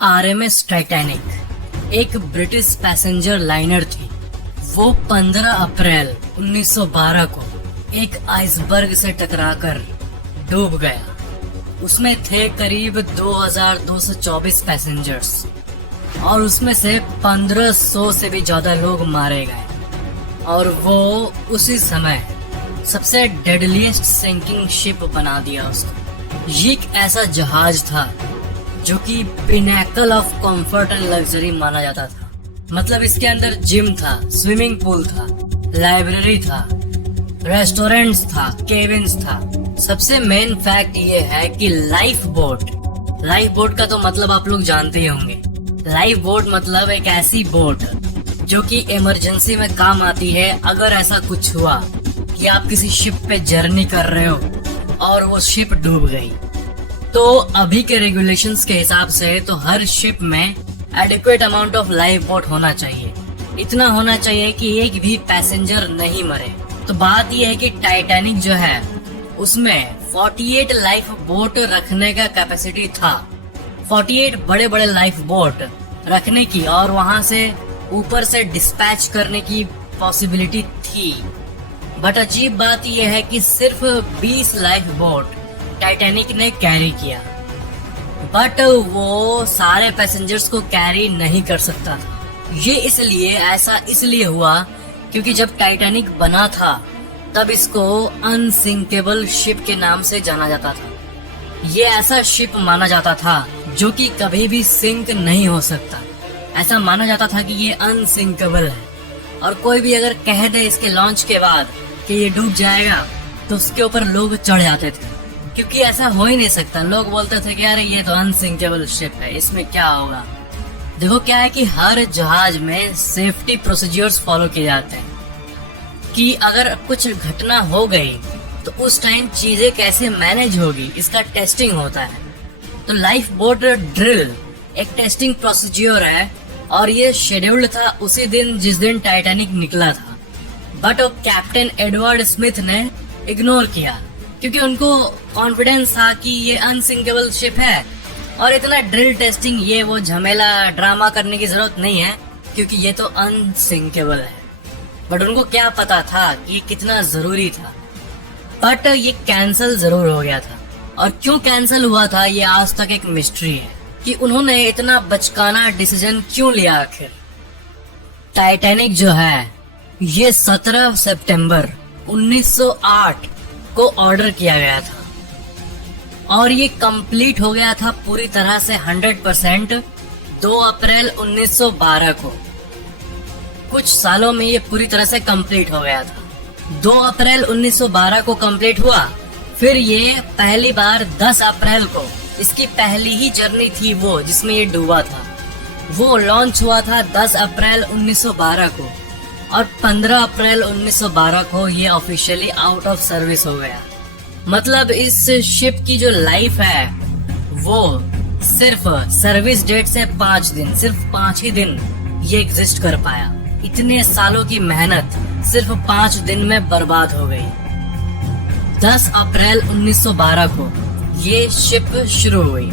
RMS Titanic एक British passenger liner थी। वो 15 अप्रैल 1912 को एक आइसबर्ग से टकराकर डूब गया। उसमें थे करीब 2224 पैसेंजर्स और उसमें से 1500 से भी ज्यादा लोग मारे गए और वो उसी समय सबसे डेडलीस्ट सिंकिंग शिप बना दिया उसको। ये एक ऐसा जहाज था जो कि pinnacle of comfort and luxury माना जाता था। मतलब इसके अंदर जिम था, स्विमिंग पूल था, लाइब्रेरी था, रेस्टोरेंट्स था, केबिन्स था। सबसे मेन फैक्ट ये है कि लाइफ बोट का तो मतलब आप लोग जानते ही होंगे। लाइफ बोट मतलब एक ऐसी बोट जो कि इमरजेंसी में काम आती है। अगर ऐसा कुछ हुआ कि आप किसी शिप पे जर्नी कर रहे हो और वो शिप डूब गई, तो अभी के रेगुलेशंस के हिसाब से तो हर शिप में adequate amount of life boat होना चाहिए। इतना होना चाहिए कि एक भी पैसेंजर नहीं मरे। तो बात यह है कि टाइटैनिक जो है उसमें 48 लाइफ बोट रखने का कैपेसिटी था। 48 बड़े बड़े लाइफ बोट रखने की और वहां से ऊपर से डिस्पैच करने की पॉसिबिलिटी थी। बट अजीब बात यह है कि सिर्फ 20 लाइफ बोट टाइटैनिक ने कैरी किया। बट वो सारे पैसेंजर्स को कैरी नहीं कर सकता था। ये इसलिए हुआ क्योंकि जब टाइटैनिक बना था तब इसको अनसिंकेबल शिप के नाम से जाना जाता था। ये ऐसा शिप माना जाता था जो कि कभी भी सिंक नहीं हो सकता। ऐसा माना जाता था कि ये अनसिंकेबल है और कोई भी अगर कह दे इसके लॉन्च के बाद कि ये डूब जाएगा तो उसके ऊपर लोग चढ़ जाते थे, क्योंकि ऐसा हो ही नहीं सकता। लोग बोलते थे कि अरे ये तो अनसिंकेबल शिप है, इसमें क्या होगा। देखो क्या है कि हर जहाज में सेफ्टी प्रोसीजर्स फॉलो किए जाते हैं कि अगर कुछ घटना हो गई तो उस टाइम चीजें कैसे मैनेज होगी, इसका टेस्टिंग होता है। तो लाइफ बोट ड्रिल एक टेस्टिंग प्रोसीजर है और ये शेड्यूल्ड था उसी दिन जिस दिन टाइटैनिक निकला था। बट कैप्टन एडवर्ड स्मिथ ने इग्नोर किया क्योंकि उनको कॉन्फिडेंस था कि ये अनसिंकेबल शिप है और इतना ड्रिल टेस्टिंग ये वो झमेला ड्रामा करने की जरूरत नहीं है क्योंकि ये तो अनसिंकेबल है। बट उनको क्या पता था कि ये कितना जरूरी था। बट ये कैंसिल जरूर हो गया था और क्यों कैंसिल हुआ था ये आज तक एक मिस्ट्री है कि उन्होंने इतना बचकाना डिसीजन क्यों लिया आखिर। टाइटैनिक जो है ये 17 सितंबर 1908 को ऑर्डर किया गया था और ये कंप्लीट हो गया था पूरी तरह से 100% 2 अप्रैल 1912 को। कुछ सालों में ये पूरी तरह से कंप्लीट हो गया था। 2 अप्रैल 1912 को कंप्लीट हुआ। फिर ये पहली बार 10 अप्रैल को, इसकी पहली ही जर्नी थी वो जिसमें ये डूबा था, वो लॉन्च हुआ था 10 अप्रैल 1912 को और 15 अप्रैल 1912 को ये ऑफिशियली आउट ऑफ सर्विस हो गया। मतलब इस शिप की जो लाइफ है वो सिर्फ सर्विस डेट से 5 दिन, सिर्फ 5 ही दिन ये एग्जिस्ट कर पाया। इतने सालों की मेहनत सिर्फ 5 दिन में बर्बाद हो गई। 10 अप्रैल 1912 को ये शिप शुरू हुई।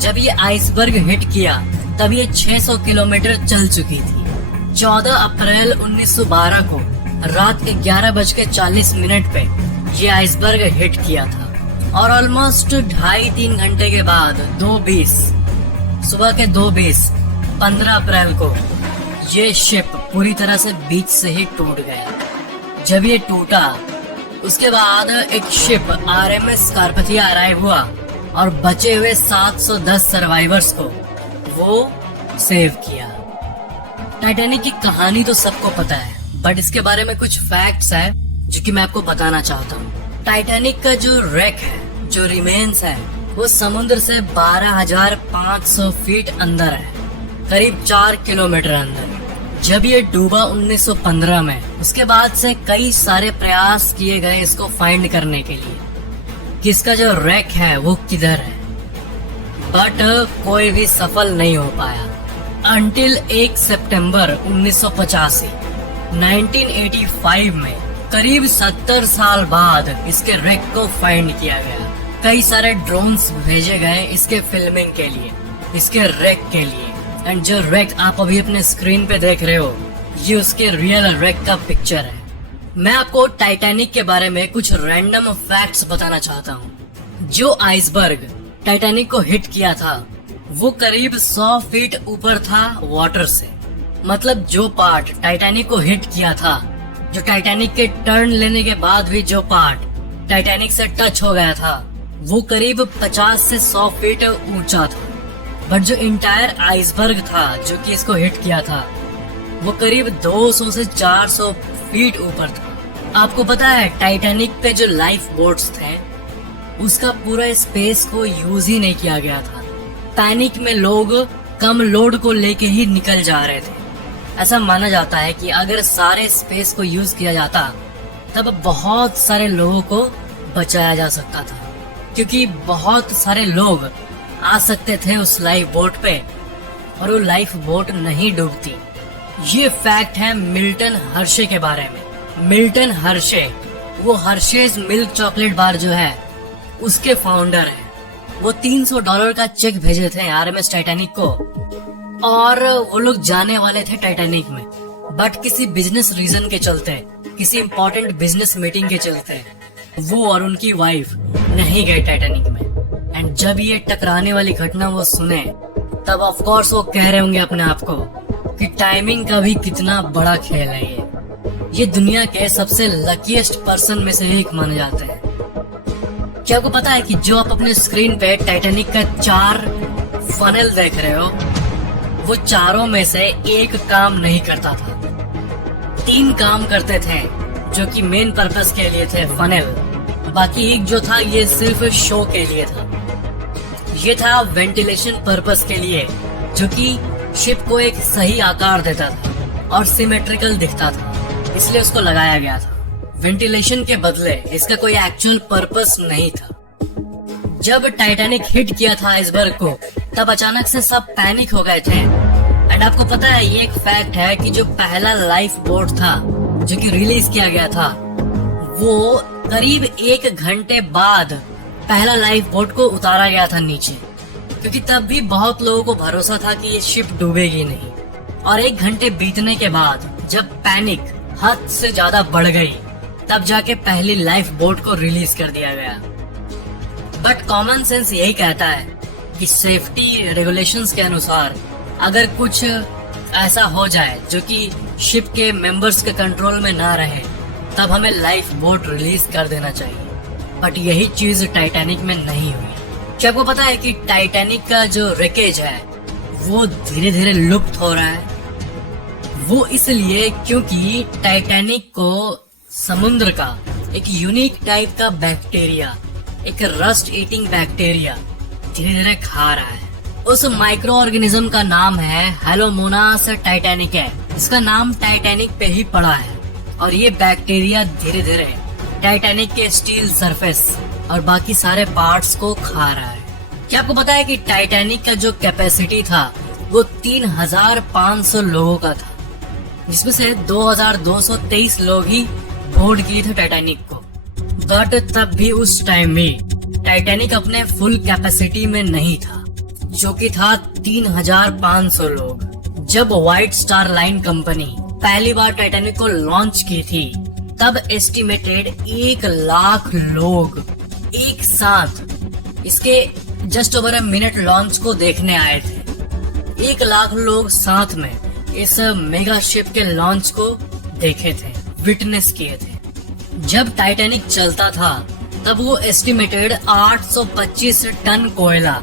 जब ये आइसबर्ग हिट किया तब ये 600 किलोमीटर चल चुकी थी। 14 अप्रैल 1912 को रात के 11:40 पे ये आइसबर्ग हिट किया था और ऑलमोस्ट 2.5-3 घंटे के बाद 2:20 सुबह के 2:20 15 अप्रैल को ये शिप पूरी तरह से बीच से ही टूट गया। जब ये टूटा उसके बाद एक शिप आरएमएस कारपथिया अराइव हुआ और बचे हुए 710 सर्वाइवर्स को वो सेव किया। टाइटैनिक की कहानी तो सबको पता है बट इसके बारे में कुछ फैक्ट्स है जो कि मैं आपको बताना चाहता हूँ। टाइटैनिक का जो रेक है, जो रिमेन्स है, वो समुद्र से 12,500 फीट अंदर है, करीब 4 किलोमीटर अंदर। जब ये डूबा 1915 में, उसके बाद से कई सारे प्रयास किए गए इसको फाइंड करने के लिए कि इसका जो रेक है वो किधर है, बट कोई भी सफल नहीं हो पाया। अंटिल 1 सितंबर 1985 में, करीब 70 साल बाद इसके रेक को फाइंड किया गया। कई सारे ड्रोन्स भेजे गए इसके फिल्मिंग के लिए इसके रेक के लिए। एंड जो रेक आप अभी अपने स्क्रीन पे देख रहे हो, ये उसके रियल रेक का पिक्चर है। मैं आपको टाइटैनिक के बारे में कुछ रैंडम फैक्ट्स बताना चाहता हूँ। जो आइसबर्ग टाइटैनिक को हिट किया था वो करीब 100 फीट ऊपर था वाटर से। मतलब जो पार्ट टाइटैनिक को हिट किया था, जो टाइटैनिक के टर्न लेने के बाद भी जो पार्ट टाइटैनिक से टच हो गया था, वो करीब 50 से 100 फीट ऊंचा था। बट जो इंटायर आइसबर्ग था जो कि इसको हिट किया था, वो करीब 200 से 400 फीट ऊपर था। आपको पता है टाइटैनिक पे जो लाइफ बोट्स थे उसका पूरा स्पेस को यूज ही नहीं किया गया था। पैनिक में लोग कम लोड को लेके ही निकल जा रहे थे। ऐसा माना जाता है कि अगर सारे स्पेस को यूज किया जाता तब बहुत सारे लोगों को बचाया जा सकता था, क्योंकि बहुत सारे लोग आ सकते थे उस लाइफ बोट पे और वो लाइफ बोट नहीं डूबती। ये फैक्ट है मिल्टन हर्शे के बारे में। मिल्टन हर्शे वो हर्शेज मिल्क चॉकलेट बार जो है उसके फाउंडर है। वो $300 का चेक भेजे थे आरएमएस टाइटैनिक को और वो लोग जाने वाले थे टाइटैनिक में, बट किसी बिजनेस रीजन के चलते, किसी इम्पोर्टेंट बिजनेस मीटिंग के चलते वो और उनकी वाइफ नहीं गए टाइटैनिक में। एंड जब ये टकराने वाली घटना वो सुने तब ऑफ कोर्स वो कह रहे होंगे अपने आप को कि टाइमिंग का भी कितना बड़ा खेल है ये दुनिया के सबसे लकीएस्ट पर्सन में से एक माने जाते हैं। क्या आपको पता है कि जो आप अपने स्क्रीन पे टाइटैनिक का 4 फनल देख रहे हो, वो चारों में से एक काम नहीं करता था। 3 काम करते थे जो कि मेन पर्पस के लिए थे फनल, बाकी एक जो था ये सिर्फ शो के लिए था। ये था वेंटिलेशन पर्पस के लिए, जो कि शिप को एक सही आकार देता था और सिमेट्रिकल दिखता था, इसलिए उसको लगाया गया था। वेंटिलेशन के बदले इसका कोई एक्चुअल पर्पस नहीं था। जब टाइटैनिक हिट किया था आइसबर्ग को तब अचानक से सब पैनिक हो गए थे। एंड आपको पता है ये एक फैक्ट है कि जो पहला लाइफ बोट था जो कि रिलीज किया गया था, वो करीब 1 घंटे बाद पहला लाइफ बोट को उतारा गया था नीचे, क्योंकि तब भी बहुत लोगों को भरोसा था कि ये शिप डूबेगी नहीं। और 1 घंटे बीतने के बाद जब पैनिक हद से ज्यादा बढ़ गई तब जाके पहली लाइफ बोट को रिलीज कर दिया गया। बट कॉमन सेंस यही कहता है कि सेफ्टी रेगुलेशंस के अनुसार अगर कुछ ऐसा हो जाए जो कि शिप के मेंबर्स के कंट्रोल में ना रहे तब हमें लाइफ बोट रिलीज कर देना चाहिए। बट यही चीज टाइटैनिक में नहीं हुई। क्या आपको पता है कि टाइटैनिक का जो रेकेज है वो धीरे धीरे लुप्त हो रहा है? वो इसलिए क्योंकि टाइटैनिक को समुद्र का एक यूनिक टाइप का बैक्टीरिया, एक रस्ट ईटिंग बैक्टीरिया धीरे धीरे खा रहा है। उस माइक्रो ऑर्गेनिज्म का नाम है हेलोमोनास टाइटैनिके। इसका नाम टाइटैनिक पे ही पड़ा है और ये बैक्टीरिया धीरे धीरे टाइटैनिक के स्टील सरफेस और बाकी सारे पार्ट्स को खा रहा है। क्या आपको पता है कि टाइटैनिक का जो कैपेसिटी था वो 3500 लोगों का था, जिसमें से 2223 लोग ही बोर्ड किए थे टाइटैनिक को। बट तब भी उस टाइम में टाइटैनिक अपने फुल कैपेसिटी में नहीं था, जो कि था 3500 लोग। जब व्हाइट स्टार लाइन कंपनी पहली बार टाइटैनिक को लॉन्च की थी तब एस्टिमेटेड 1 लाख लोग एक साथ इसके just over a minute launch को देखने आए थे। 1 लाख लोग साथ में इस मेगा शिप के लॉन्च को देखे थे, विटनेस किए थे। जब टाइटैनिक चलता था तब वो एस्टिमेटेड 825 टन कोयला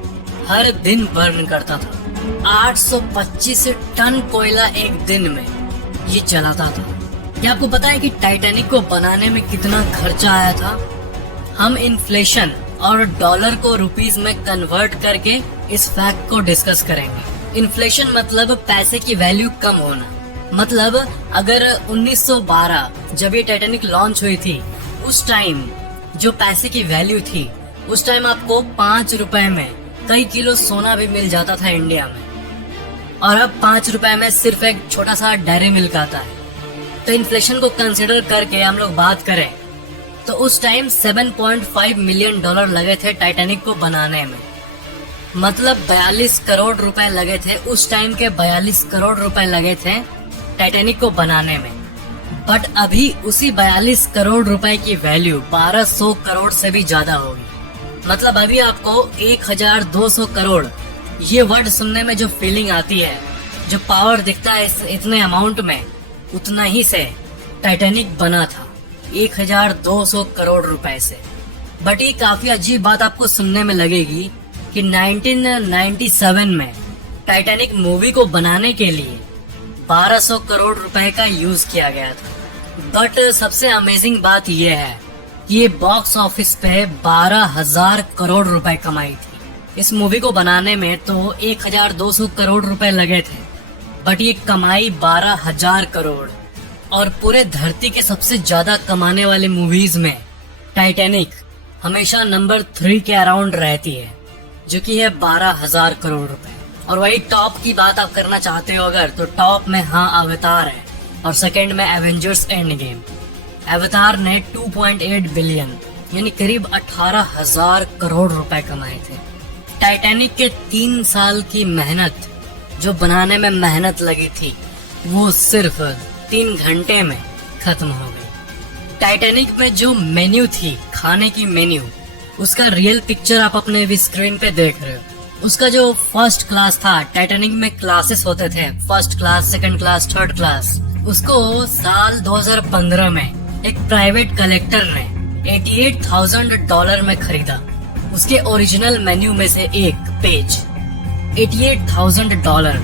हर दिन बर्न करता था। 825 टन कोयला एक दिन में ये चलाता था। क्या आपको पता है कि टाइटैनिक को बनाने में कितना खर्चा आया था? हम इन्फ्लेशन और डॉलर को रुपीस में कन्वर्ट करके इस फैक्ट को डिस्कस करेंगे। इन्फ्लेशन मतलब पैसे की वैल्यू कम होना। मतलब अगर 1912 जब ये टाइटैनिक लॉन्च हुई थी उस टाइम जो पैसे की वैल्यू थी, उस टाइम आपको 5 रुपए में कई किलो सोना भी मिल जाता था इंडिया में, और अब 5 रुपए में सिर्फ एक छोटा सा डेयरी मिल्क आता है। तो इन्फ्लेशन को कंसिडर करके हम लोग बात करें तो उस टाइम $7.5 मिलियन लगे थे टाइटैनिक को बनाने में। मतलब 42 करोड़ रुपए लगे थे उस टाइम के, 42 करोड़ रुपए लगे थे टाइटैनिक को बनाने में। बट अभी उसी 42 करोड़ रुपए की वैल्यू 1200 करोड़ से भी ज्यादा होगी। मतलब अभी आपको 1200 करोड़ ये वर्ड सुनने में जो फीलिंग आती है, जो पावर दिखता है इतने अमाउंट में, उतना ही से टाइटैनिक बना था 1200 करोड़ रुपए से। बट ये काफी अजीब बात आपको सुनने में लगेगी कि 1997 में टाइटैनिक मूवी को बनाने के लिए 1200 करोड़ रुपए का यूज किया गया था। बट सबसे अमेजिंग बात यह है कि ये बॉक्स ऑफिस पे 12,000 करोड़ रुपए कमाई थी। इस मूवी को बनाने में तो 1200 करोड़ रुपए लगे थे, बट ये कमाई 12,000 करोड़। और पूरे धरती के सबसे ज्यादा कमाने वाले मूवीज में टाइटैनिक हमेशा नंबर 3 के अराउंड रहती है, जो कि है 12,000 करोड़ रुपए। और वही टॉप की बात आप करना चाहते हो अगर, तो टॉप में हाँ अवतार है, और सेकंड में एवेंजर्स एंड गेम। अवतार ने 2.8 बिलियन यानी करीब 18,000 करोड़ रुपए कमाए थे। टाइटैनिक के 3 साल की मेहनत, जो बनाने में मेहनत लगी थी, वो सिर्फ 3 घंटे में खत्म हो गई। टाइटैनिक में जो मेन्यू थी, खाने की मेन्यू, उसका रियल पिक्चर आप अपने भी स्क्रीन पे देख रहे हो। उसका जो फर्स्ट क्लास था, टाइटैनिक में क्लासेस होते थे, first class, second class, third class, उसको साल 2015 में एक प्राइवेट कलेक्टर ने $88,000 में खरीदा। उसके ओरिजिनल मेन्यू में से एक पेज $88,000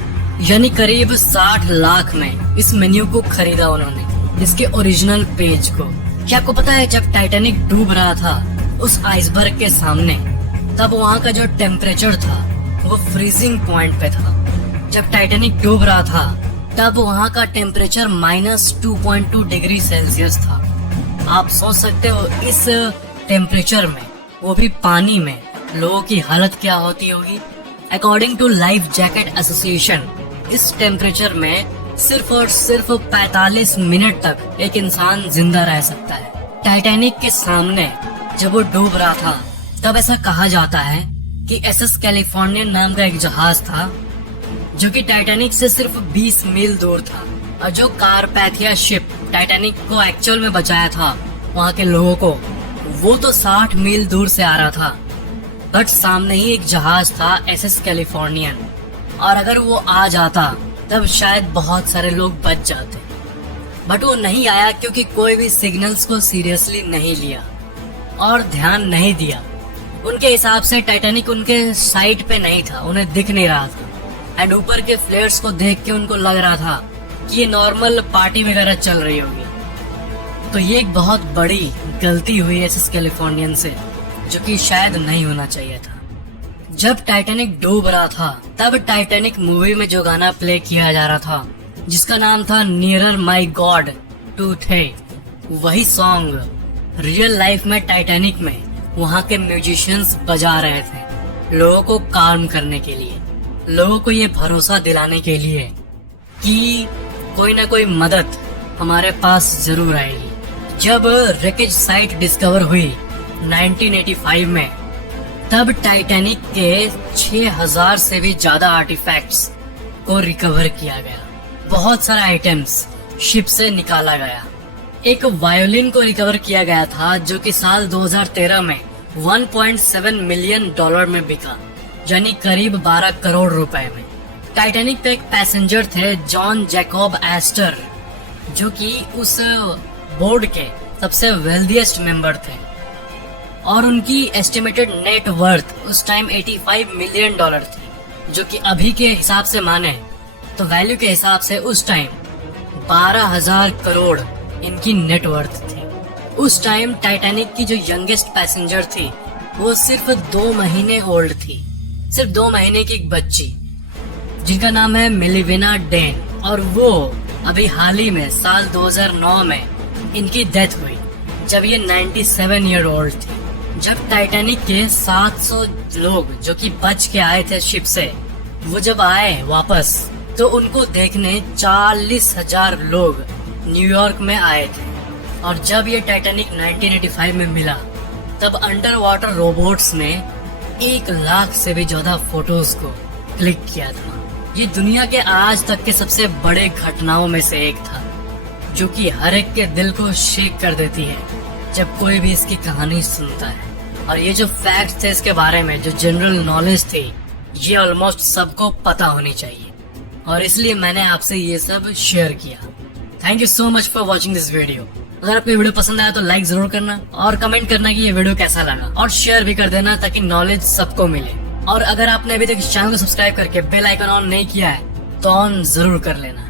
यानी करीब 60 लाख में इस मेन्यू को खरीदा उन्होंने, इसके ओरिजिनल पेज को। क्या आपको पता है जब टाइटैनिक डूब रहा था उस आइसबर्ग के सामने, तब वहाँ का जो टेम्परेचर था वो फ्रीजिंग पॉइंट पे था। जब टाइटैनिक डूब रहा था तब वहाँ का टेम्परेचर -2.2 डिग्री सेल्सियस था। आप सोच सकते हो इस टेम्परेचर में, वो भी पानी में, लोगों की हालत क्या होती होगी। According to life jacket association, इस टेम्परेचर में सिर्फ और सिर्फ 45 मिनट तक एक इंसान जिंदा रह सकता है। टाइटैनिक के सामने जब वो डूब रहा था तब ऐसा कहा जाता है कि SS कैलिफोर्निया नाम का एक जहाज था जो कि टाइटैनिक से सिर्फ 20 मील दूर था, और जो कारपैथिया शिप टाइटैनिक को एक्चुअल में बचाया था वहाँ के लोगों को, वो तो 60 मील दूर से आ रहा था। बट सामने ही एक जहाज था SS कैलिफोर्नियन, और अगर वो आ जाता तब शायद बहुत सारे लोग बच जाते। बट वो नहीं आया क्योंकि कोई भी सिग्नल्स को सीरियसली नहीं लिया और ध्यान नहीं दिया। उनके हिसाब से टाइटैनिक उनके साइड पे नहीं था, उन्हें दिख नहीं रहा था, एंड ऊपर के फ्लेयर्स को देख के उनको लग रहा था कि ये नॉर्मल पार्टी वगैरह चल रही होगी। तो ये एक बहुत बड़ी गलती हुई SS कैलिफोर्नियन से, जो कि शायद नहीं होना चाहिए था। जब टाइटैनिक डूब रहा था तब टाइटैनिक मूवी में जो गाना प्ले किया जा रहा था, जिसका नाम था नियरर माई गॉड टू थे, वही सॉन्ग रियल लाइफ में टाइटैनिक में वहाँ के म्यूजिशियंस बजा रहे थे, लोगों को काम करने के लिए, लोगों को ये भरोसा दिलाने के लिए कि कोई ना कोई मदद हमारे पास जरूर आएगी। जब रेकेज साइट डिस्कवर हुई 1985 में, तब टाइटैनिक के 6,000 से भी ज्यादा आर्टिफैक्ट्स को रिकवर किया गया। बहुत सारे आइटम्स शिप से निकाला गया। एक वायोलिन को रिकवर किया गया था जो कि साल 2013 में $1.7 मिलियन में बिका, यानी करीब 12 करोड़ रुपए में। टाइटैनिक पे एक पैसेंजर थे जॉन जैकब एस्टर, जो कि उस बोर्ड के सबसे वेल्दीएस्ट मेंबर थे, और उनकी एस्टिमेटेड नेट वर्थ उस टाइम $85 मिलियन थी, जो कि अभी के हिसाब से माने तो वैल्यू के हिसाब से उस टाइम 12,000 करोड़ इनकी नेट वर्थ थी। उस टाइम टाइटैनिक की जो यंगेस्ट पैसेंजर थी वो सिर्फ 2 महीने ओल्ड थी, सिर्फ 2 महीने की एक बच्ची, जिनका नाम है मेलिविना डेन, और वो अभी हाल ही में साल 2009 में इनकी डेथ हुई जब ये 97 ईयर ओल्ड थी। जब टाइटैनिक के 700 लोग जो कि बच के आए थे शिप से, वो जब आए वापस तो उनको देखने 40,000 लोग न्यूयॉर्क में आए थे। और जब ये टाइटैनिक 1985 में मिला तब अंडर वाटर रोबोट्स ने 1 लाख से भी ज्यादा फोटोज को क्लिक किया था। ये दुनिया के आज तक के सबसे बड़े घटनाओं में से एक था, जो कि हर एक के दिल को शेक कर देती है जब कोई भी इसकी कहानी सुनता है। और ये जो फैक्ट्स थे इसके बारे में, जो जनरल नॉलेज थी, ये ऑलमोस्ट सबको पता होनी चाहिए, और इसलिए मैंने आपसे ये सब शेयर किया। Thank you so much for watching this video. अगर आपको वीडियो पसंद आया तो लाइक जरूर करना और कमेंट करना कि ये वीडियो कैसा लगा, और शेयर भी कर देना ताकि नॉलेज सबको मिले। और अगर आपने अभी तक इस चैनल को सब्सक्राइब करके बेल आइकन ऑन नहीं किया है तो ऑन जरूर कर लेना।